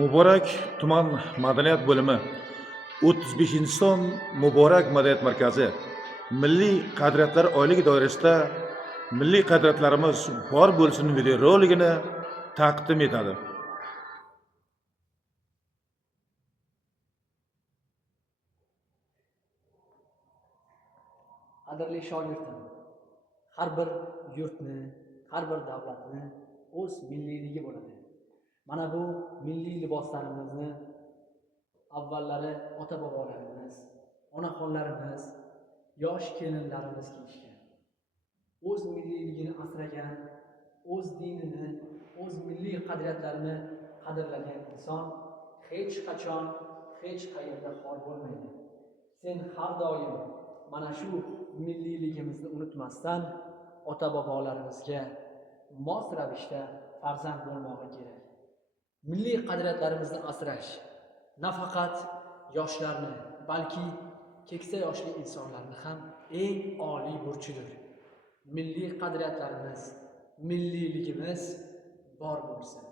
Muborak tuman madaniyat bo'limi 35-son Muborak madaniyat markazi milliy qadriyatlar oyligi doirasida milliy qadriyatlarimiz bor bo'lsin videoroligini taqdim etadi. Qadrli shogirdlar, har bir yurtni, har bir davlatni o'z milliyligi bo'ladi. Mana bu milliy liboslarimizni avvallari ota-bobolarimiz, onaxonlarimiz, yosh kelinlarimiz kiyishgan. O'z milliyligini asragan, o'z dinini, o'z milliy qadriyatlarini qadrlagan inson hech qachon, hech qayerda xor bo'lmaydi. Sen har doim mana shu milliyligimizni unutmasdan ota-bobolarimizga mos ravishda farzand bo'lmog'i kerak. Milliy qadriyatlarimizni asrash nafaqat yoshlarni, balki keksa yoshli insonlarni ham eng oliy burchidir. Milliy qadriyatlarimiz, milliyligimiz bor bo'lsin.